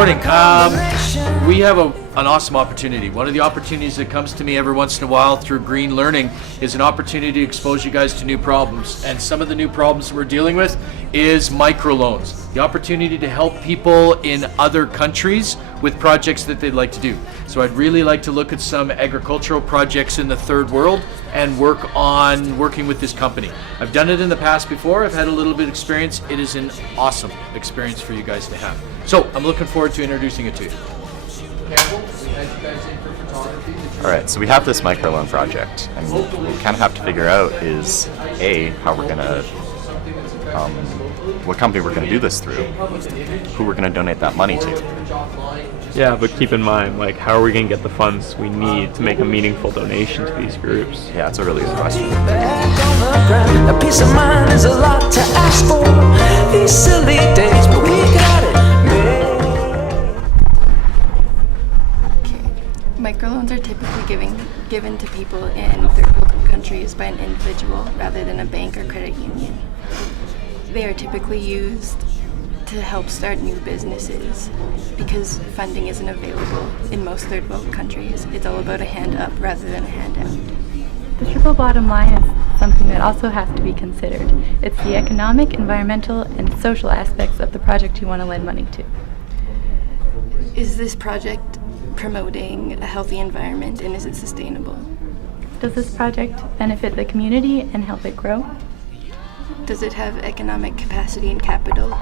morning. We have an awesome opportunity. One of the opportunities that comes to me every once in a while through Green Learning is an opportunity to expose you guys to new problems. And some of the new problems that we're dealing with is microloans. The opportunity to help people in other countries with projects that they'd like to do. So I'd really like to look at some agricultural projects in the third world and working with this company. I've done it in the past before. I've had a little bit of experience. It is an awesome experience for you guys to have. So I'm looking forward to introducing it to you. All right, so we have this microloan project, and what we kind of have to figure out is how we're gonna, what company we're gonna do this through, who we're gonna donate that money to. Yeah, but keep in mind, like, how are we gonna get the funds we need to make a meaningful donation to these groups? Yeah, it's a really good question. A peace of mind is a lot to ask for these silly days, but we got it. Microloans are typically given to people in third world countries by an individual rather than a bank or credit union. They are typically used to help start new businesses because funding isn't available in most third world countries. It's all about a hand up rather than a hand out. The triple bottom line is something that also has to be considered. It's the economic, environmental, and social aspects of the project you want to lend money to. Is this project promoting a healthy environment, and is it sustainable? Does this project benefit the community and help it grow? Does it have economic capacity and capital?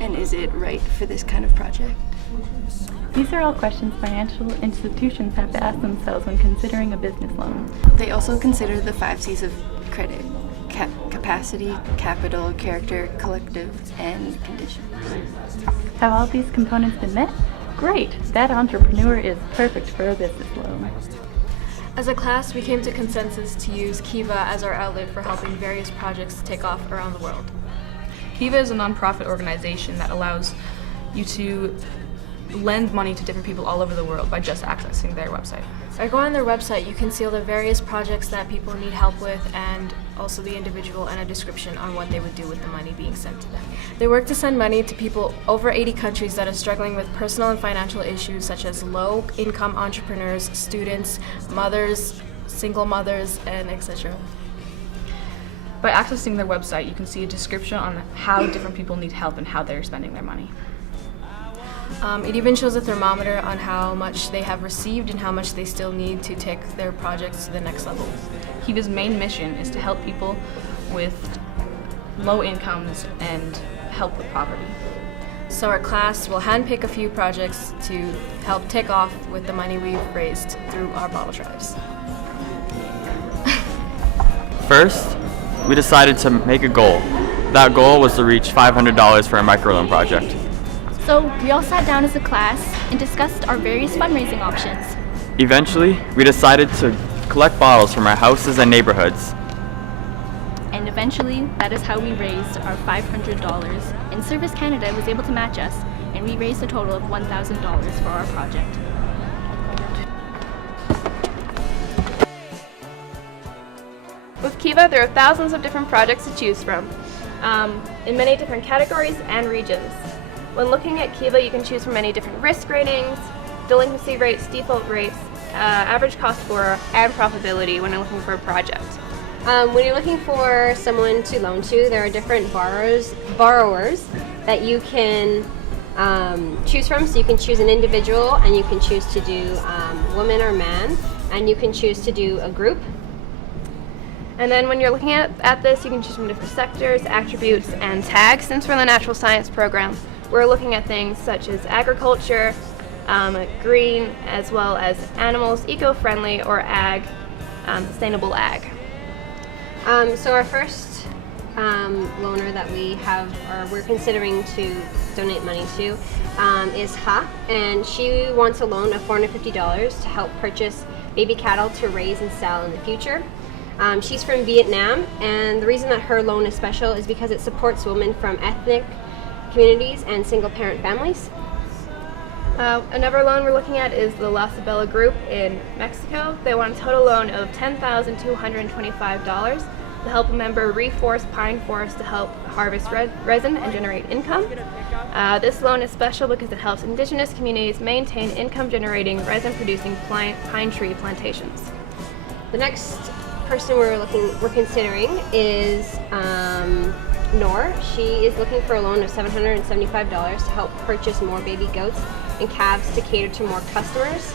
And is it right for this kind of project? These are all questions financial institutions have to ask themselves when considering a business loan. They also consider the 5 C's of credit: capacity, capital, character, collective, and conditions. Have all these components been met? Great! That entrepreneur is perfect for a business loan. As a class, we came to consensus to use Kiva as our outlet for helping various projects take off around the world. Kiva is a nonprofit organization that allows you to lend money to different people all over the world by just accessing their website. By going on their website, you can see all the various projects that people need help with and also the individual and a description on what they would do with the money being sent to them. They work to send money to people over 80 countries that are struggling with personal and financial issues such as low-income entrepreneurs, students, mothers, single mothers, and etc. By accessing their website, you can see a description on how different people need help and how they're spending their money. It even shows a thermometer on how much they have received and how much they still need to take their projects to the next level. Kiva's main mission is to help people with low incomes and help with poverty. So our class will handpick a few projects to help take off with the money we've raised through our bottle drives. First, we decided to make a goal. That goal was to reach $500 for a microloan project. So we all sat down as a class and discussed our various fundraising options. Eventually, we decided to collect bottles from our houses and neighborhoods. And eventually, that is how we raised our $500. And Service Canada was able to match us, and we raised a total of $1,000 for our project. With Kiva, there are thousands of different projects to choose from, in many different categories and regions. When looking at Kiva, you can choose from many different risk ratings, delinquency rates, default rates, average cost score, and profitability when you're looking for a project. When you're looking for someone to loan to, there are different borrowers that you can choose from. So you can choose an individual, and you can choose to do woman or man, and you can choose to do a group. And then when you're looking at this, you can choose from different sectors, attributes, and tags. Since we're in the natural science program, we're looking at things such as agriculture, green, as well as animals, eco-friendly, or ag, sustainable ag. So our first loaner that we have, or we're considering to donate money to, is Ha, and she wants a loan of $450 to help purchase baby cattle to raise and sell in the future. She's from Vietnam, and the reason that her loan is special is because it supports women from ethnic communities and single-parent families. Another loan we're looking at is the La Sabella Group in Mexico. They want a total loan of $10,225. to help a member reforest pine forests to help harvest resin and generate income. This loan is special because it helps indigenous communities maintain income-generating, resin-producing pine tree plantations. The next person we're considering is Noor. She is looking for a loan of $775 to help purchase more baby goats and calves to cater to more customers.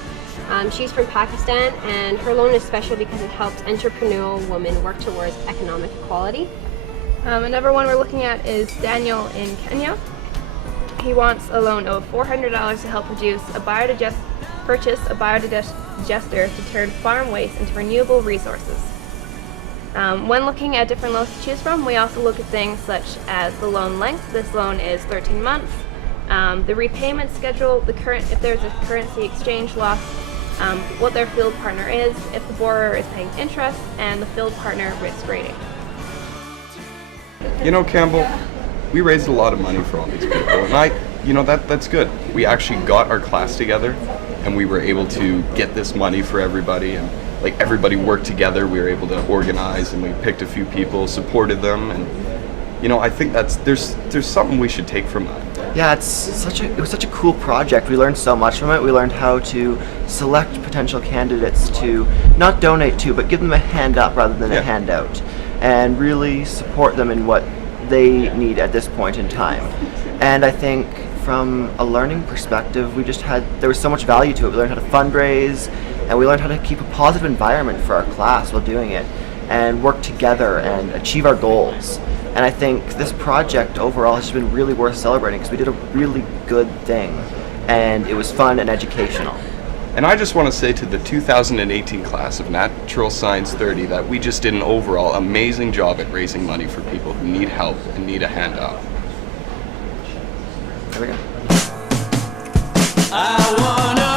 She's from Pakistan, and her loan is special because it helps entrepreneurial women work towards economic equality. Another one we're looking at is Daniel in Kenya. He wants a loan of $400 to help purchase a biodigester to turn farm waste into renewable resources. When looking at different loans to choose from, we also look at things such as the loan length. This loan is 13 months. The repayment schedule, if there's a currency exchange loss, what their field partner is, if the borrower is paying interest, and the field partner risk rating. You know, Campbell, we raised a lot of money for all these people, and that's good. We actually got our class together, and we were able to get this money for everybody, and like everybody worked together. We were able to organize, and we picked a few people, supported them, and I think there's something we should take from that. Yeah, it was such a cool project. We learned so much from it. We learned how to select potential candidates to not donate to, but give them a hand up rather than a handout, and really support them in what they need at this point in time. And I think from a learning perspective, there was so much value to it. We learned how to fundraise, and we learned how to keep a positive environment for our class while doing it, and work together and achieve our goals. And I think this project overall has been really worth celebrating because we did a really good thing, and it was fun and educational. And I just want to say to the 2018 class of Natural Science 30 that we just did an overall amazing job at raising money for people who need help and need a hand up. There we go. I wanna